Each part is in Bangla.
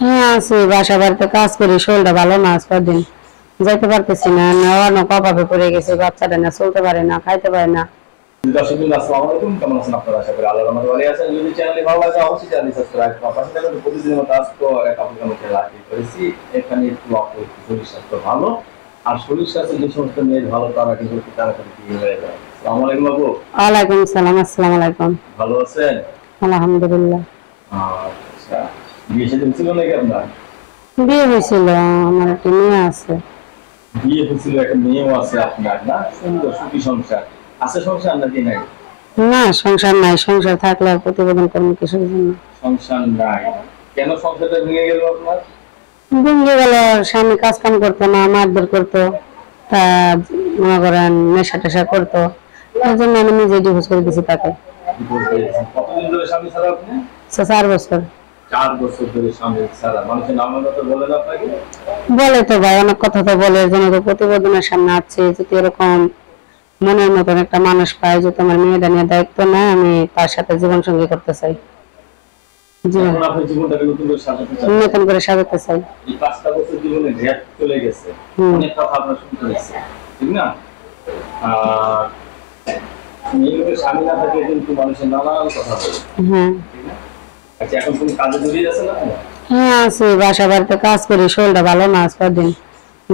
হ্যাঁ আছি, বাসা বাড়িতে কাজ করি, শরীরটা ভালো না, আজ কদিন যাইতে পারতেছি না, নেওয়া অভাবে পড়ে গেছে, বাচ্চাটা না চলতে পারে না, খাইতে পারে না। দর্শকবৃন্দ আসসালামু আলাইকুম, কেমন আছেন আপনারা? আশা করি আল্লাহর রহমতে ভালো আছেন। যদি চ্যানেলে ভালো লাগে অবশ্যই চ্যানেলটি সাবস্ক্রাইব করুন। পাশে থাকা প্রতিদিনের মতো আজকে এক আপনাদের লাইভ করেছি। এখানে একটু আপনার শরীর স্বাস্থ্য ভালো, আর শরীর স্বাস্থ্য যে সমস্ত মেয়ে ভালো তারা কিন্তু তাড়াতাড়ি বিয়ে হয়ে যায়। আসসালামু আলাইকুম বাবু। ওয়ালাইকুম সালাম। আসসালামু আলাইকুম। ভালো আছেন? আলহামদুলিল্লাহ। আচ্ছা, বিয়ে শাদী হয়েছিল নাকি আপনার? বিয়ে হয়েছিল, আমার একটা মেয়ে আছে। বিয়ে হয়েছিল, একটা মেয়েও আছে আপনার, না? সুন্দর সুখী সংসার আছে। সংসার নাকি নাই? না, সংসার নাই। সংসার থাকলে আর প্রতিবেদন করবো কিসের জন্য? সংসার নাই? কেন সংসারটা ভেঙে গেল আপনার? ভেঙে গেল, স্বামী কাজ কাম করতো না, মারধর করতো, তা মনে করেন নেশা টেশা করতো, তার জন্য আমি নিজে ডিভোর্স করে দিছি তাকে। কতদিন ধরে স্বামী ছাড়া আপনি? 4 বছর। 4 বছর ধরে স্বামী ছাড়া। মানুষের নামের কথা বলেন আপনাকে? বলে তো ভাই, অনেক কথা তো বলে, এর জন্য তো প্রতিবেদনের সামনে আছে। যদি এরকম মনের মতন একটা মানুষ পায় যে তোমার মেয়েটা নিয়ে দায়িত্ব নেয়, আমি তার সাথে জীবন সঙ্গী করতে চাই, এখন আপনার জীবনটাকে নতুন করে সাজাতে চান? নতুন করে সাজাতে চাই। এই 5টা বছর জীবনে গ্যাপ চলে গেছে, অনেক কথা আপনার শুনতে হয়েছে, ঠিক না? আর মেয়েদের স্বামী না থাকলে কিন্তু মানুষের নানান কথা বলে, হ্যাঁ। ঠিক না? আচ্ছা, এখন কোন কাজে জড়িয়ে আছে না? হ্যাঁ আছি, বাসা বাড়িতে কাজ করি, শরীরটা ভালো না, আজ কদিন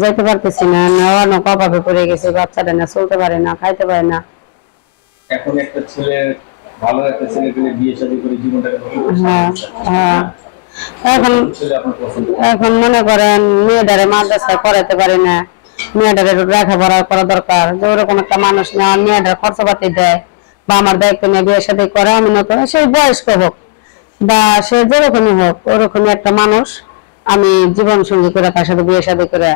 যাইতে পারতেছি না, নেওয়া অভাবে পড়ে গেছে, বাচ্চাটা না চলতে পারে না, খাইতে পারে না। এখন একটা ছেলে, ভালো একটা ছেলে পেলে বিয়ে শাদী করে জীবনটাকে নতুন করে হ্যাঁ সাজাতে চায়, হ্যাঁ। না? এখন কোন ছেলে আপনার পছন্দ? এখন মনে করেন মেয়েটারে মাদ্রাসায় পড়াইতে পারি না, মেয়েটারে লেখাপড়া করা দরকার, যে ওরকম একটা মানুষ না মেয়েটার খরচাপাতি দেয় বা আমার দায়িত্ব নিয়ে বিয়ে সাথে করে, আমি নতুন সেই বয়স্ক হোক বা সে যেরকমই হোক, ওরকমই একটা মানুষ আমি জীবন সঙ্গী করে তার সাথে বিয়ে সাথে করে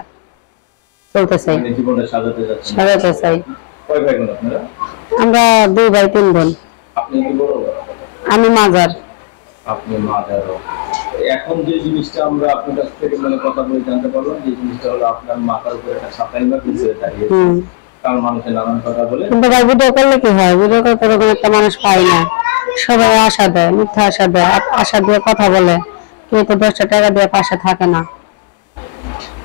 চলতে চাই, মানে জীবনটা সাজাতে যাচ্ছেন। সাজাতে চাই। কয় ভাই বোন আপনারা? আমরা 2 ভাই 3 বোন। আপনি কি বড়? আমি মাজার। আপনি মাদারও। এখন যে জিনিসটা আমরা আপনার কাছ থেকে মানে কথা বলে জানতে পারলাম, যে জিনিসটা হলো আপনার মাথার উপরে একটা সাতাইমা পিছিয়ে দাঁড়িয়েছে, কারণ মানুষের নানান কথা বলে। কিন্তু ভাই ভিডিও করলে কি হয়, ভিডিও করতে এরকম একটা মানুষ পাই না, সবাই আশা দেয়, মিথ্যা আশা দেয়, আশা দিয়ে কথা বলে, কেউ তো 10টা টাকা দিয়ে পাশে থাকে না।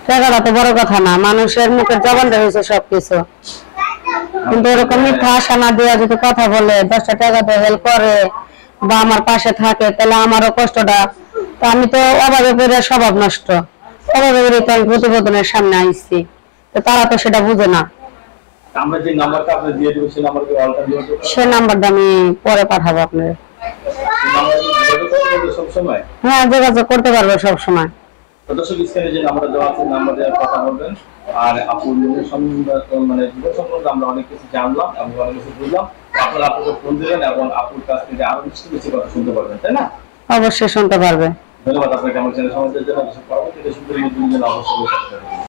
টাকাটা তো বড় কথা না, মানুষের মুখের জবানটা হয়েছে সবকিছু, কিন্তু এরকম মিথ্যা আশা না দিয়ে যদি কথা বলে, 10টা টাকা দিয়ে হেল্প করে বা আমার পাশে থাকে, তাহলে আমারও কষ্টটা, তো আমি তো অভাবে পড়ে স্বভাব নষ্ট, অভাবে পড়ে তো আমি প্রতিবেদনের সামনে আইছি, তো তারা তো সেটা বুঝে না। আমরা যে নাম্বারটা আপনি দিয়ে দেবো সেই নাম্বারকে অল্টার দিয়ে দেবো, সে নাম্বারটা আমি পরে পাঠাবো আপনার। সব সময়। হ্যাঁ, যোগাযোগ করতে পারবো সব সময়। দর্শক, স্ক্রিনে যে নাম্বারটা দেওয়া আছে, নাম্বার দেওয়ার কথা বলবেন। আর আপুর সম্বন্ধে মানে জীবন সম্বন্ধে আমরা অনেক কিছু জানলাম এবং অনেক কিছু বুঝলাম। আপনারা আপুকে ফোন দিবেন এবং আপুর কাছ থেকে আরো বেশি বেশি কথা শুনতে পারবেন, তাই না? অবশ্যই শুনতে পারবে। ধন্যবাদ আপনাকে আমার চ্যানেল সমাজের জন্য। পরবর্তীতে সুন্দর অবশ্যই।